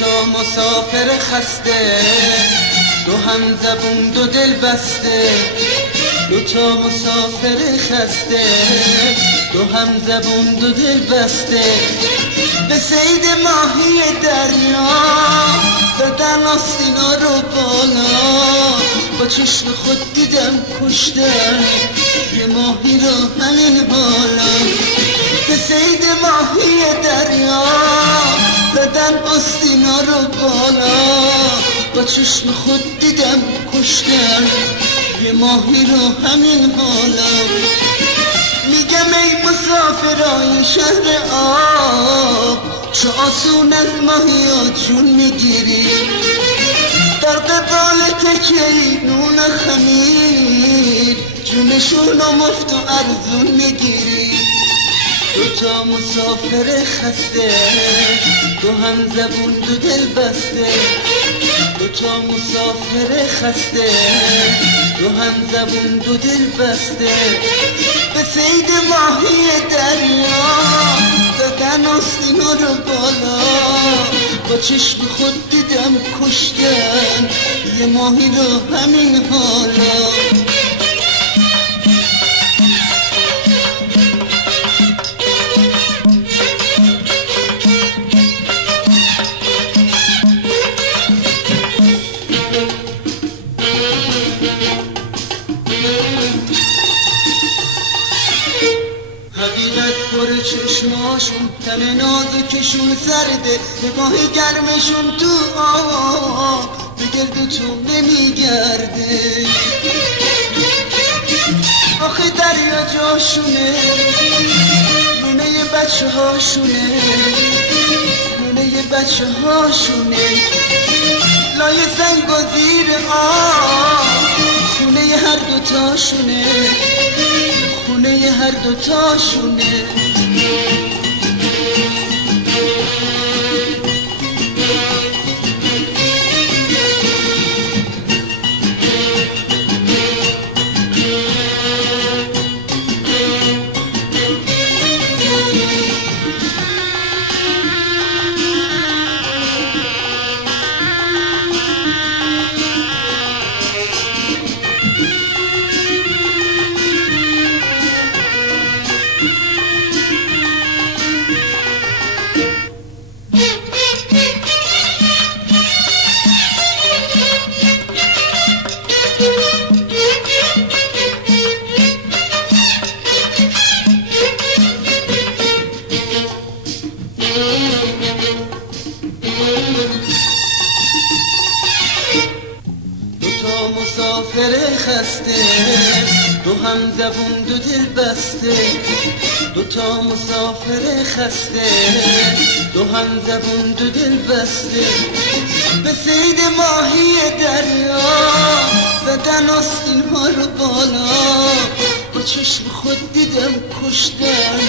تا مسافر خسته، دو هم زبون دو دل بسته. دو تا مسافر خسته، دو هم زبون دو دل بسته. به صید ماهی دریا زدن آستینا رو بالا، با چشم خود دیدم کشتن یه ماهی رو همین حالا. به صید ماهی دریا زدن آستینا رو بالا، با چشم خود دیدم کشتن یه ماهی رو همین حالا. میگم ای مسافرای شهر آب، چه آسون از ماهیات جون میگیری، در قبال تکهی نون خمیر جونشون رو مفت و ارزون میگیری. دو تا مسافر خسته، دو هم زبون دو دل بسته. دو تا مسافر خسته، دو هم زبون دو دل بسته. به صید ماهی دریا زدن آستینا رو بالا، با چشم خود دیدم کشتن یه ماهی رو همین حالا. حقیقت پر چشماشون، تن نازکشون سرده، نگاه گرمشون تو آب به گرد تو نمیگرده. آخه دریا جاشونه، نونه بچه هاشونه، نونه بچه هاشونه. لای سنگ و زیر آب خونه هر دوتاشونه، خونه هر دوتاشونه. مسافر خسته، دو هم زبون دو دل بسته. دو تا مسافر خسته، دو هم زبون دو دل بسته. به صید ماهی دریا زدن آستین ها رو بالا، با چشم خود دیدم کشتن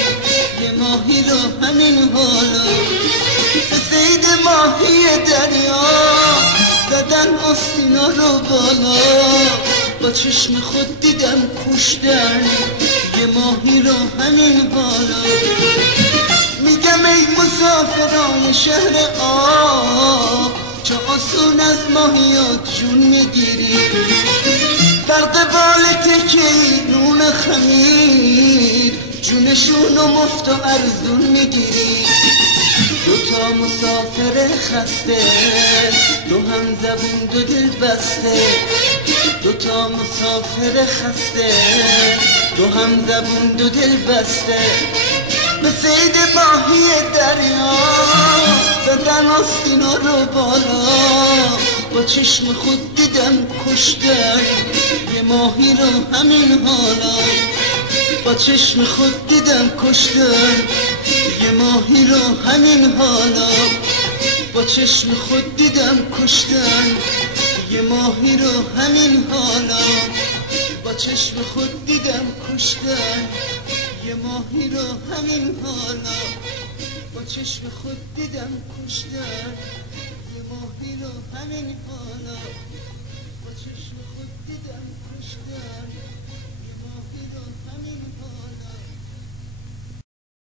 یه ماهی رو همین حالا. به صید ماهی دریا زدن آستینا رو بالا، با چشم خود دیدم کشتن یه ماهی رو همین حالا. میگم ای مسافران شهر آب، چه آسون از ماهیات جون میگیری، در قبال تکهی نون خمیر جونشون رو مفت و ارزون میگیری. دو تا مسافر خسته، دو هم زبون دو دل بسته. دو تا مسافر خسته، دو هم زبون دو دل بسته. به صید ماهی دریا زدن آستینا رو بالا، با چشم خود دیدم کشتن یه ماهی رو همین حالا. با چشم خود دیدم کشتن یه ماهی رو همین حالا. با چشم خود دیدم کشتن یه ماهی رو همین حالا. با چشم خود دیدم کشتن یه ماهی رو همین حالا. با چشم خود دیدم کشتن یه ماهی رو همین حالا. با چشم خود دیدم